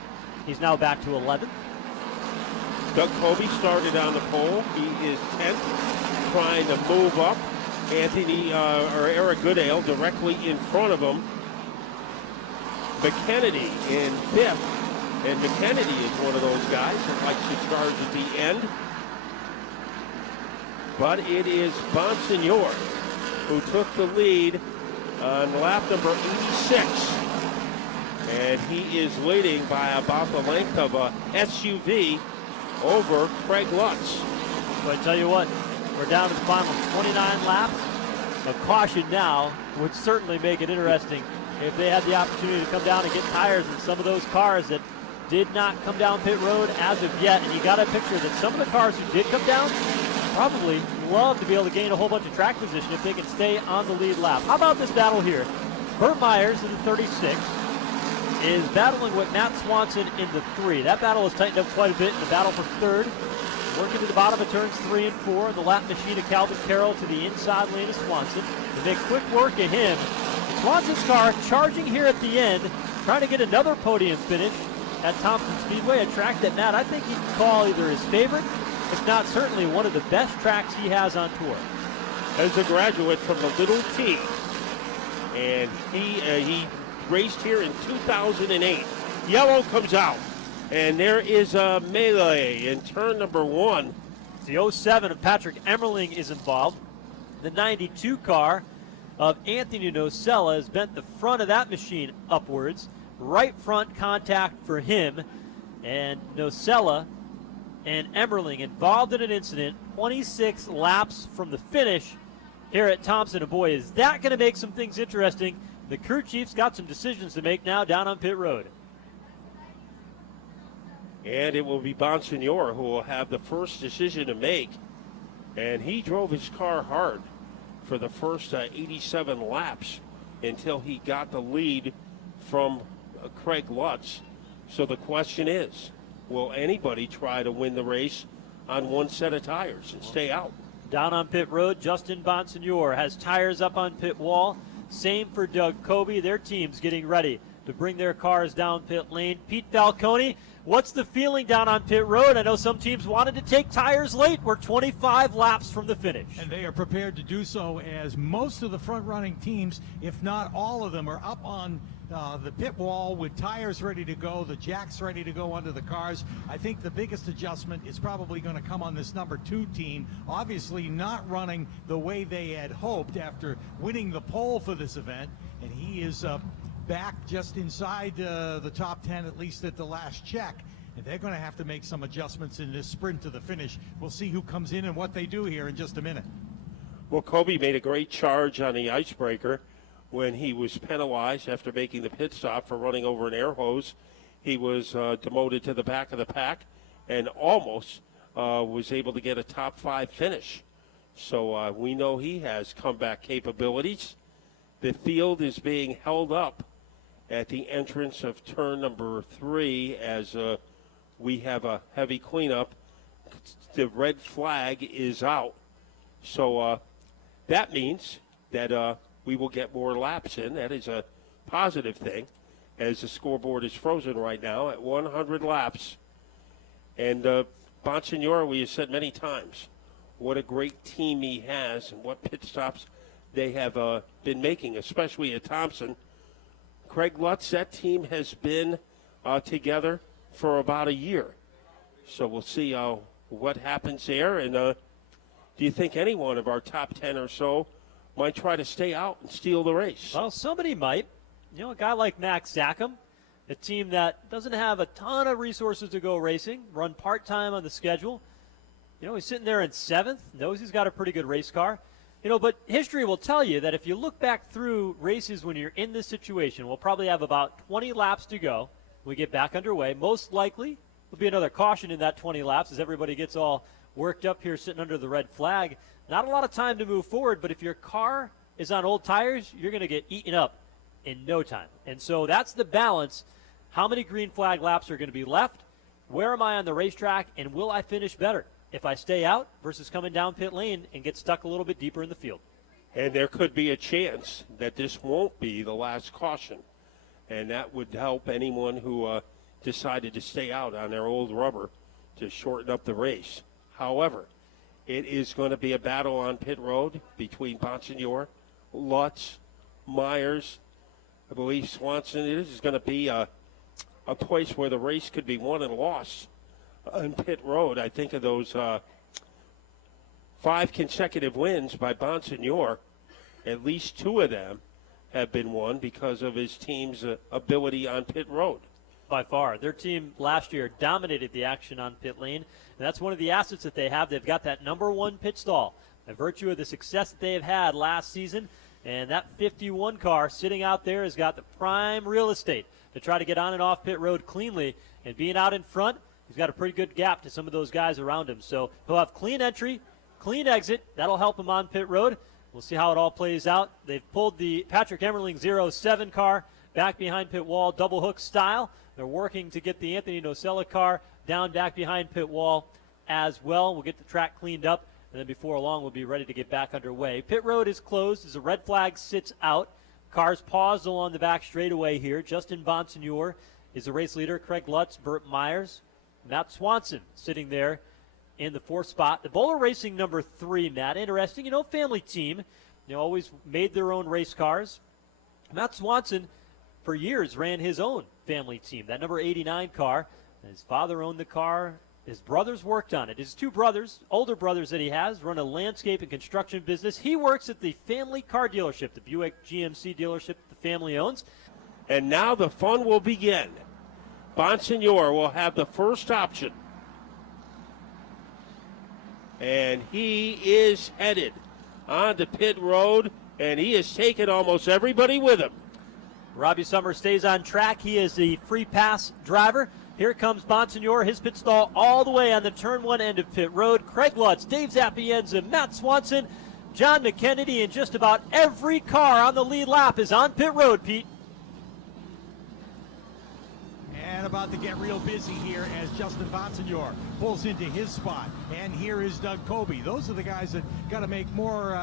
He's now back to 11th. Doug Kobe started on the pole. He is 10th, trying to move up. Eric Goodale directly in front of him. McKennedy in 5th. And McKennedy is one of those guys that likes to charge at the end. But it is Bonsignor who took the lead on lap number 86. And he is leading by about the length of a SUV over Craig Lutz. But I tell you what, we're down to the final 29 laps. A caution now would certainly make it interesting if they had the opportunity to come down and get tires in some of those cars that did not come down pit road as of yet. And you got to picture that some of the cars who did come down probably love to be able to gain a whole bunch of track position if they can stay on the lead lap. How about this battle here? Burt Myers in the 36 is battling with Matt Swanson in the 3. That battle has tightened up quite a bit in the battle for 3rd. Working to the bottom of turns 3 and 4. The lap machine of Calvin Carroll to the inside lane of Swanson. They make quick work of him. Swanson's car charging here at the end, trying to get another podium finish at Thompson Speedway, a track that, Matt, I think he can call either his favorite, if not certainly one of the best tracks he has on tour. As a graduate from the Little T, and he raced here in 2008. Yellow comes out, and there is a melee in turn number 1. The 07 of Patrick Emmerling is involved. The 92 car of Anthony Nocella has bent the front of that machine upwards. Right front contact for him. and Nocella and Emmerling involved in an incident 26 laps from the finish here at Thompson. And boy, is that going to make some things interesting. The crew chief's got some decisions to make now down on pit road. And it will be Bonsignor who will have the first decision to make. And he drove his car hard for the first 87 laps until he got the lead from Craig Lutz. So the question is, will anybody try to win the race on one set of tires and stay out? Down on pit road, Justin Bonsignor has tires up on pit wall. Same for Doug Kobe. Their team's getting ready to bring their cars down pit lane. Pete Falcone, what's the feeling down on pit road? I know some teams wanted to take tires late. We're 25 laps from the finish. And they are prepared to do so, as most of the front-running teams, if not all of them, are up on the pit wall with tires ready to go, the jacks ready to go under the cars. I think the biggest adjustment is probably going to come on this number 2 team, obviously not running the way they had hoped after winning the pole for this event, and he is back just inside the top 10, at least at the last check. And they're going to have to make some adjustments in this sprint to the finish. We'll see who comes in and what they do here in just a minute. Well, Kobe made a great charge on the icebreaker when he was penalized after making the pit stop for running over an air hose. He was demoted to the back of the pack and almost was able to get a top 5 finish. So we know he has comeback capabilities. The field is being held up at the entrance of turn number 3 as we have a heavy cleanup. The red flag is out. So that means that we will get more laps in. That is a positive thing, as the scoreboard is frozen right now at 100 laps. And Bonsignor, we have said many times, what a great team he has and what pit stops they have been making, especially at Thompson. Craig Lutz, that team has been together for about a year. So we'll see what happens there. And do you think any one of our top 10 or so might try to stay out and steal the race? Well, somebody might. You know, a guy like Max Zackham, a team that doesn't have a ton of resources to go racing, run part-time on the schedule. You know, he's sitting there in 7th, knows he's got a pretty good race car. You know, but history will tell you that if you look back through races when you're in this situation, we'll probably have about 20 laps to go when we get back underway. Most likely, there'll be another caution in that 20 laps as everybody gets all worked up here sitting under the red flag. Not a lot of time to move forward, but if your car is on old tires, you're going to get eaten up in no time. And so that's the balance. How many green flag laps are going to be left? Where am I on the racetrack? And will I finish better if I stay out versus coming down pit lane and get stuck a little bit deeper in the field? And there could be a chance that this won't be the last caution. And that would help anyone who decided to stay out on their old rubber to shorten up the race. However, it is going to be a battle on pit road between Bonsignor, Lutz, Myers, I believe Swanson. This is going to be a place where the race could be won and lost on pit road. I think of those 5 consecutive wins by Bonsignor. At least 2 of them have been won because of his team's ability on pit road. By far. Their team last year dominated the action on pit lane, and that's one of the assets that they have. They've got that number 1 pit stall by virtue of the success that they have had last season, and that 51 car sitting out there has got the prime real estate to try to get on and off pit road cleanly, and being out in front, he's got a pretty good gap to some of those guys around him. So he'll have clean entry, clean exit. That'll help him on pit road. We'll see how it all plays out. They've pulled the Patrick Emmerling 07 car back behind pit wall, double hook style. They're working to get the Anthony Nocella car down back behind pit wall as well. We'll get the track cleaned up, and then before long we'll be ready to get back underway. Pit road is closed as the red flag sits out. Cars paused along the back straightaway here. Justin Bonsignor is the race leader. Craig Lutz, Burt Myers, Matt Swanson sitting there in the 4th spot. The Bowler Racing number 3, Matt. Interesting, family team. Always made their own race cars. Matt Swanson, for years, ran his own family team, that number 89 car. His father owned the car. His brothers worked on it. His 2 brothers, older brothers that he has, run a landscape and construction business. He works at the family car dealership, the Buick GMC dealership the family owns. And now the fun will begin Bonsignor will have the first option. And he is headed onto pit road, and he has taken almost everybody with him. Robbie Summers stays on track. He is the free pass driver. Here comes Bonsignor, his pit stall all the way on the turn one end of pit road. Craig Lutz, Dave Zapienza, Matt Swanson, John McKennedy, and just about every car on the lead lap is on pit road, Pete. And about to get real busy here as Justin Bonsignor pulls into his spot. And here is Doug Colby. Those are the guys that got to make more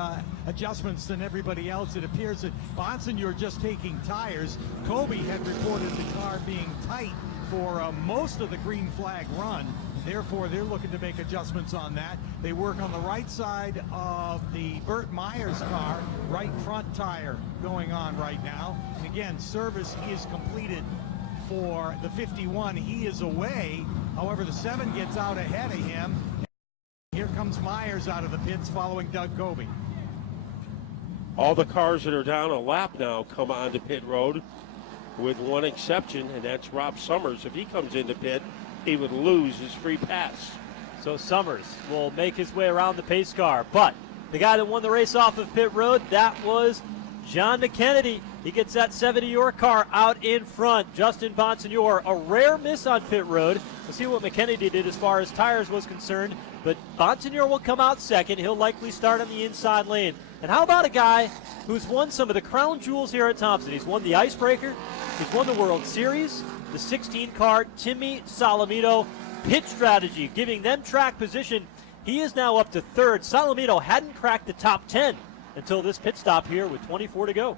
adjustments than everybody else. It appears that Bonsignor just taking tires. Colby had reported the car being tight for most of the green flag run. Therefore, they're looking to make adjustments on that. They work on the right side of the Burt Myers car, right front tire going on right now. And again, service is completed for the 51. He is away. However, the 7 gets out ahead of him. Here comes Myers out of the pits following Doug Colby. All the cars that are down a lap now come onto pit road, with one exception, and that's Rob Summers. If he comes into pit, he would lose his free pass. So Summers will make his way around the pace car. But the guy that won the race off of pit road, that was John McKennedy. He gets that 70-year car out in front. Justin Bonsignor, a rare miss on pit road. We'll see what McKennedy did as far as tires was concerned. But Bonsignor will come out second. He'll likely start on the inside lane. And how about a guy who's won some of the crown jewels here at Thompson? He's won the Icebreaker. He's won the World Series. The 16 car, Timmy Solomito. Pit strategy, giving them track position. He is now up to third. Solomito hadn't cracked the top 10 until this pit stop here with 24 to go.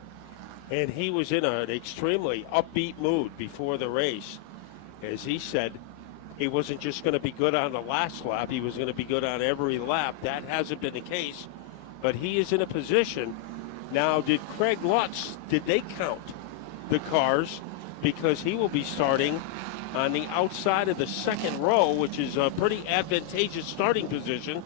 And he was in an extremely upbeat mood before the race. As he said, he wasn't just going to be good on the last lap, he was going to be good on every lap. That hasn't been the case, but he is in a position. Now, did Craig Lutz, did they count the cars? Because he will be starting on the outside of the second row, which is a pretty advantageous starting position.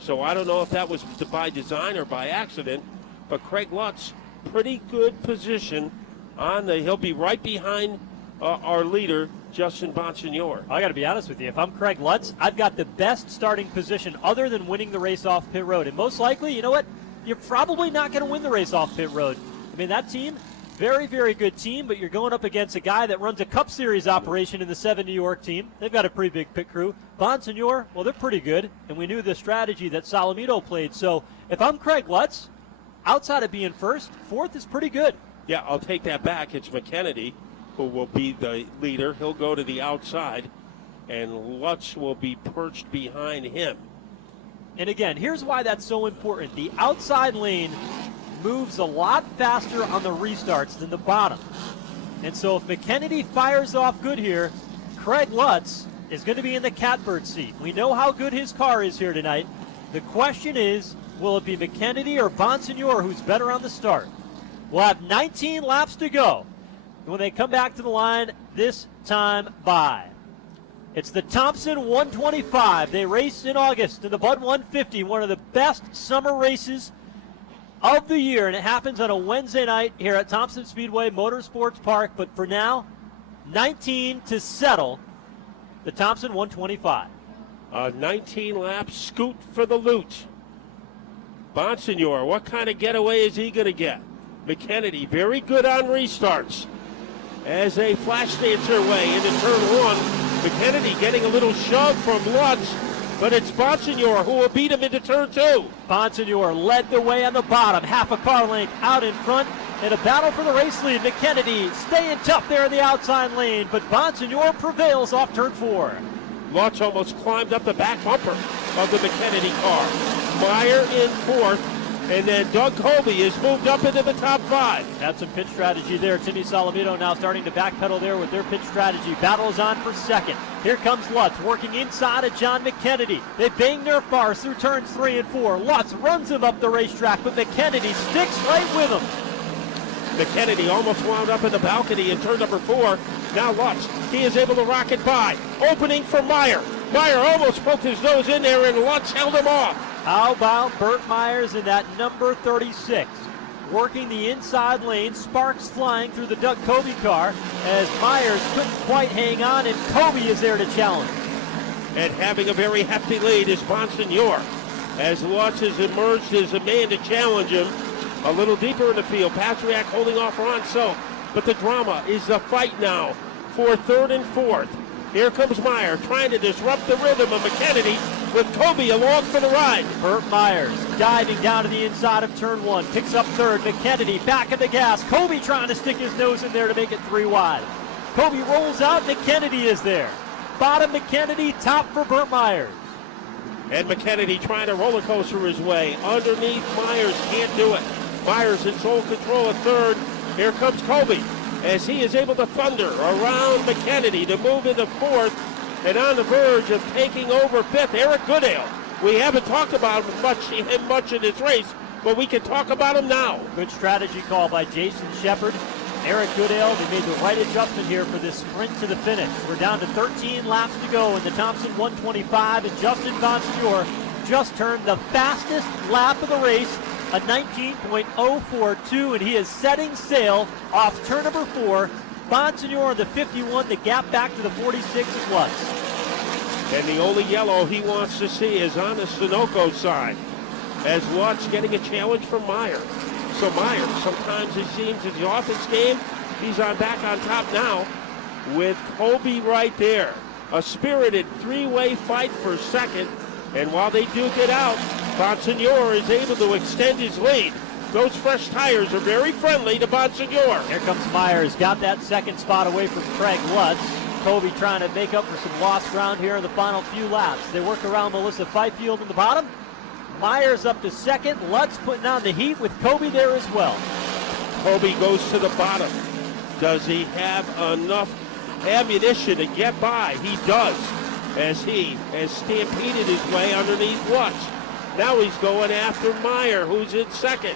So I don't know if that was by design or by accident, but Craig Lutz, pretty good position on the, he'll be right behind our leader, Justin Bonsignor. I got to be honest with you. If I'm Craig Lutz, I've got the best starting position other than winning the race off pit road. And most likely, you know what? You're probably not going to win the race off pit road. I mean, that team, very, very good team, but you're going up against a guy that runs a Cup Series operation in the 7 New York team. They've got a pretty big pit crew. Bonsignor, well, they're pretty good, and we knew the strategy that Solomito played. So if I'm Craig Lutz, outside of being first, fourth is pretty good. Yeah, I'll take that back. It's McKennedy who will be the leader. He'll go to the outside, and Lutz will be perched behind him. And again, here's why that's so important. The outside lane moves a lot faster on the restarts than the bottom. And so if McKennedy fires off good here, Craig Lutz is going to be in the catbird seat. We know how good his car is here tonight. The question is, will it be McKennedy or Bonsignor who's better on the start? We'll have 19 laps to go when they come back to the line this time by. It's the Thompson 125. They raced in August in the Bud 150, one of the best summer races of the year, and it happens on a Wednesday night here at Thompson Speedway Motorsports Park. But for now, 19 to settle the Thompson 125. 19 laps, scoot for the loot. Bonsignor, what kind of getaway is he going to get? McKennedy, very good on restarts. As they flash dance their way into turn one, McKennedy getting a little shove from Lutz, but it's Bonsignor who will beat him into turn two. Bonsignor led the way on the bottom, half a car length out in front, in a battle for the race lead. McKennedy staying tough there in the outside lane, but Bonsignor prevails off turn four. Lutz almost climbed up the back bumper of the McKennedy car. Meyer in fourth, and then Doug Colby has moved up into the top five. That's some pit strategy there. Timmy Solomito now starting to backpedal there with their pit strategy. Battle is on for second. Here comes Lutz working inside of John McKennedy. They bang Nerf bars through turns 3 and 4. Lutz runs him up the racetrack, but McKennedy sticks right with him. McKennedy almost wound up in the balcony in turn number 4. Now Lutz, he is able to rocket by. Opening for Meyer. Meyer almost poked his nose in there, and Lutz held him off. How about Burt Myers in that number 36? working the inside lane, sparks flying through the Doug Kobe car as Myers couldn't quite hang on, and Kobe is there to challenge. And having a very hefty lead is Bonsignor, as Lutz has emerged as a man to challenge him a little deeper in the field. Patriak holding off Ron Selk, but the drama is the fight now for third and fourth. Here comes Meyer trying to disrupt the rhythm of McKennedy with Kobe along for the ride. Burt Myers diving down to the inside of turn one, picks up third. McKennedy back at the gas. Kobe trying to stick his nose in there to make it 3 wide. Kobe rolls out. McKennedy is there. Bottom McKennedy, top for Burt Myers. And McKennedy trying to roller coaster his way underneath Myers, can't do it. Myers in sole control of third. Here comes Kobe as he is able to thunder around McKennedy to move into fourth and on the verge of taking over fifth. Eric Goodale. We haven't talked about him much in this race, but we can talk about him now. Good strategy call by Jason Shepard. Eric Goodale, they made the right adjustment here for this sprint to the finish. We're down to 13 laps to go in the Thompson 125, and Justin Bonsignor just turned the fastest lap of the race, a 19.042, and he is setting sail off turn number 4. Bonsignor on the 51, the gap back to the 46 is Lutz. And the only yellow he wants to see is on the Sunoco side, as Lutz getting a challenge from Meyer. So Meyer, sometimes it seems in the offense game, he's back on top now with Kobe right there. A spirited 3-way fight for second, and while they duke it out, Bonsignor is able to extend his lead. Those fresh tires are very friendly to Bonsignor. Here comes Myers, got that second spot away from Craig Lutz. Kobe trying to make up for some lost ground here in the final few laps. They work around Melissa Fifield in the bottom. Myers up to second. Lutz putting on the heat with Kobe there as well. Kobe goes to the bottom. Does he have enough ammunition to get by? He does, as he has stampeded his way underneath Lutz. Now he's going after Meyer, who's in second.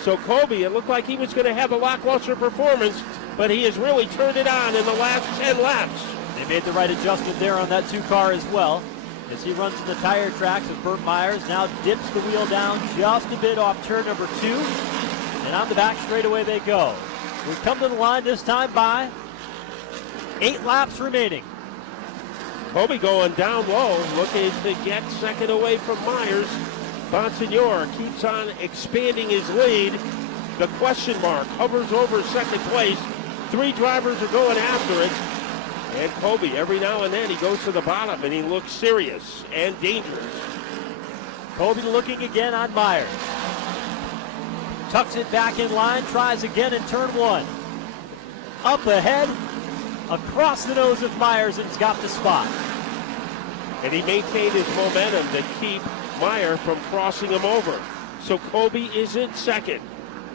So Kobe, it looked like he was going to have a lackluster performance, but he has really turned it on in the last 10 laps. They made the right adjustment there on that 2-car as well. As he runs in the tire tracks with Burt Myers, now dips the wheel down just a bit off turn number 2. And on the back straightaway they go. We come to the line this time by 8 laps remaining. Kobe going down low, looking to get second away from Myers. Bonsignor keeps on expanding his lead. The question mark hovers over second place. 3 drivers are going after it. And Kobe, every now and then, he goes to the bottom, and he looks serious and dangerous. Kobe looking again on Myers. Tucks it back in line, tries again in turn 1. Up ahead, across the nose of Myers, and he's got the spot. And he maintained his momentum to keep Meyer from crossing him over. So Kobe is in second,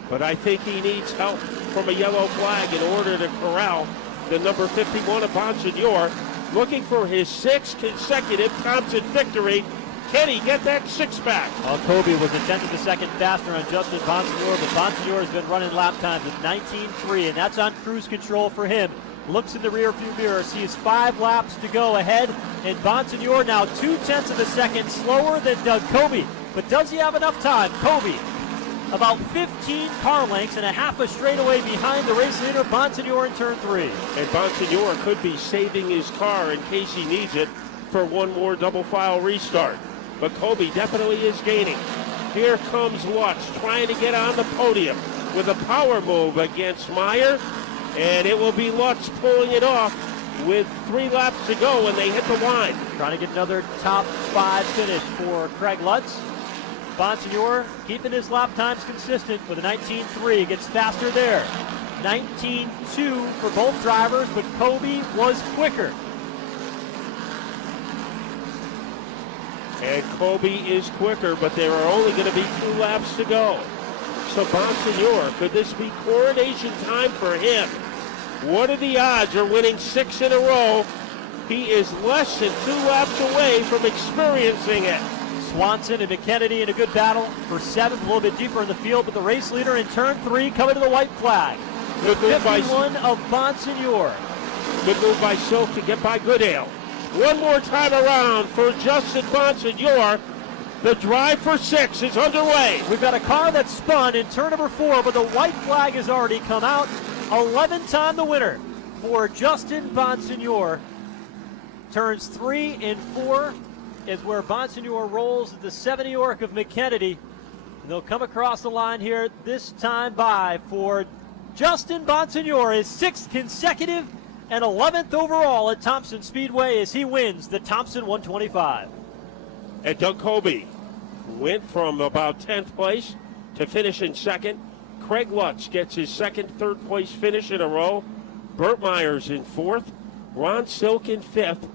but I think he needs help from a yellow flag in order to corral the number 51 of Bonsignor, looking for his 6th consecutive Thompson victory. Can he get that 6-pack? Well, Kobe was a tenth of a second faster on Justin Bonsignor, but Bonsignor has been running lap times at 19.3, and that's on cruise control for him. Looks in the rearview mirror, sees 5 laps to go ahead, and Bonsignor now 0.2 of a second slower than Doug Kobe. But does he have enough time? Kobe, about 15 car lengths and a half a straightaway behind the race leader, Bonsignor in turn 3. And Bonsignor could be saving his car in case he needs it for one more double file restart. But Kobe definitely is gaining. Here comes Lutz trying to get on the podium with a power move against Meyer. And it will be Lutz pulling it off with 3 laps to go when they hit the line. Trying to get another top 5 finish for Craig Lutz. Bonsignor keeping his lap times consistent with a 19.3. Gets faster there. 19.2 for both drivers, but Kobe was quicker. And Kobe is quicker, but there are only going to be 2 laps to go. So Bonsignor, could this be coronation time for him? What are the odds of winning 6 in a row? He is less than 2 laps away from experiencing it. Swanson and McKennedy in a good battle for 7th, a little bit deeper in the field, but the race leader in turn 3 coming to the white flag. The 51 of Bonsignor. Good move by Silk to get by Goodale. One more time around for Justin Bonsignor. The drive for 6 is underway. We've got a car that spun in turn number 4, but the white flag has already come out. 11th time the winner for Justin Bonsignor. Turns 3 and 4 is where Bonsignor rolls at the 70 York of McKennedy. They'll come across the line here this time by for Justin Bonsignor, his 6th consecutive and 11th overall at Thompson Speedway as he wins the Thompson 125. And Doug Colby went from about 10th place to finish in 2nd. Craig Lutz gets his 2nd, 3rd place finish in a row. Burt Myers in 4th. Ron Silk in 5th.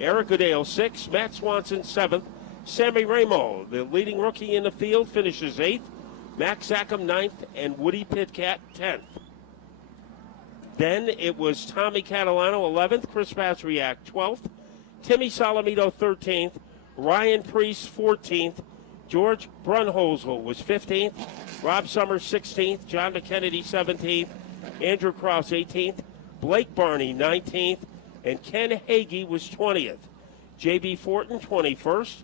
Eric Goodale 6th. Matt Swanson 7th. Sammy Ramo, the leading rookie in the field, finishes 8th. Max Zackham 9th. And Woody Pitcat 10th. Then it was Tommy Catalano 11th. Chris Masriak 12th. Timmy Salamito 13th. Ryan Priest 14th. George Brunholzl was 15th. Rob Summers 16th. John McKennedy 17th. Andrew Krause 18th. Blake Barney 19th. And Ken Hagee was 20th. J.B. Fortin 21st.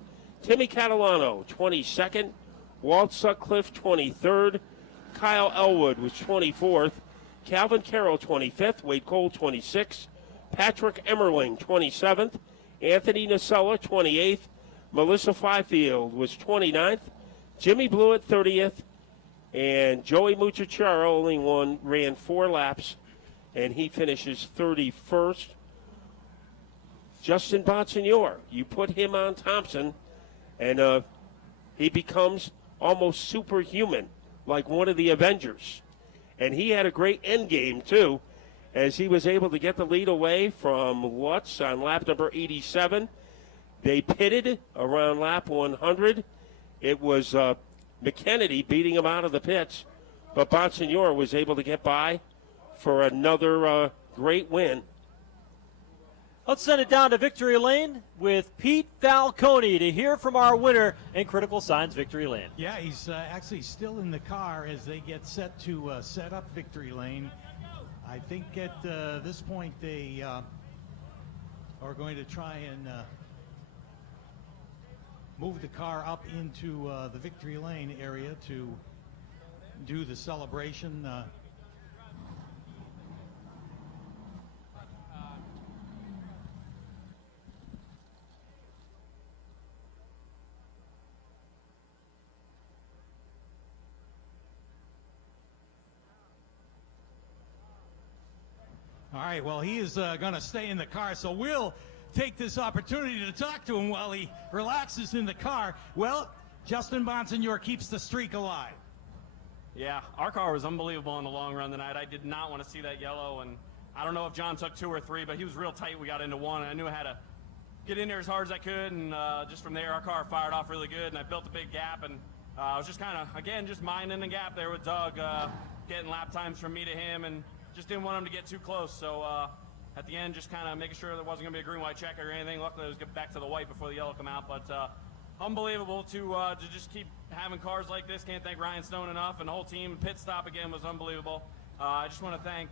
Timmy Catalano 22nd. Walt Sutcliffe 23rd. Kyle Elwood was 24th. Calvin Carroll 25th. Wade Cole 26th. Patrick Emmerling 27th. Anthony Nacella 28th. Melissa Fifield was 29th. Jimmy Blewett 30th. And Joey Muchacharo only ran 4 laps, and he finishes 31st. Justin Bonsignor, you put him on Thompson, and he becomes almost superhuman, like one of the Avengers. And he had a great end game, too, as he was able to get the lead away from Lutz on lap number 87. They pitted around lap 100. It was McKennedy beating him out of the pits, but Bonsignor was able to get by for another great win. Let's send it down to Victory Lane with Pete Falcone to hear from our winner in Critical Signs Victory Lane. Yeah, he's actually still in the car as they get set to set up Victory Lane. I think at this point they are going to try and move the car up into the Victory Lane area to do the celebration. All right, well, he is going to stay in the car, so we'll take this opportunity to talk to him while he relaxes in the car. Well, Justin Bonsignor keeps the streak alive. Yeah, our car was unbelievable in the long run tonight. I did not want to see that yellow, and I don't know if John took 2 or 3, but he was real tight. We got into 1, and I knew I had to get in there as hard as I could, and just from there, our car fired off really good, and I built a big gap, and I was just kind of, again, just minding the gap there with Doug, getting lap times from me to him, and just didn't want him to get too close, so at the end, just kind of making sure there wasn't going to be a green-white checker or anything. Luckily, it was get back to the white before the yellow come out, but unbelievable to just keep having cars like this. Can't thank Ryan Stone enough, and the whole team. Pit stop again was unbelievable. I just want to thank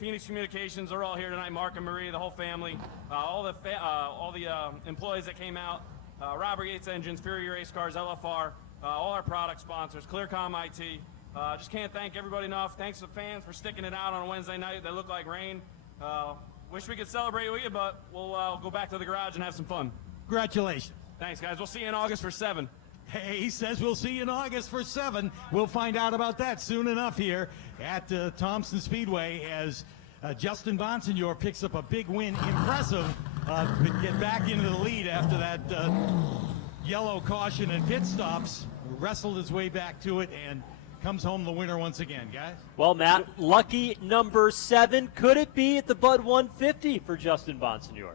Phoenix Communications. They're all here tonight. Mark and Marie, the whole family, all the employees that came out. Robert Yates Engines, Fury Race Cars, LFR, all our product sponsors, Clearcom IT. Just can't thank everybody enough. Thanks to the fans for sticking it out on a Wednesday night that looked like rain. Wish we could celebrate with you, but we'll go back to the garage and have some fun. Congratulations. Thanks, guys. We'll see you in August for 7. Hey, he says we'll see you in August for 7. We'll find out about that soon enough here at Thompson Speedway as Justin Bonsignor picks up a big win. Impressive to get back into the lead after that yellow caution and pit stops. Wrestled his way back to it and comes home the winner once again, guys. Well, Matt, lucky number 7. Could it be at the Bud 150 for Justin Bonsignor?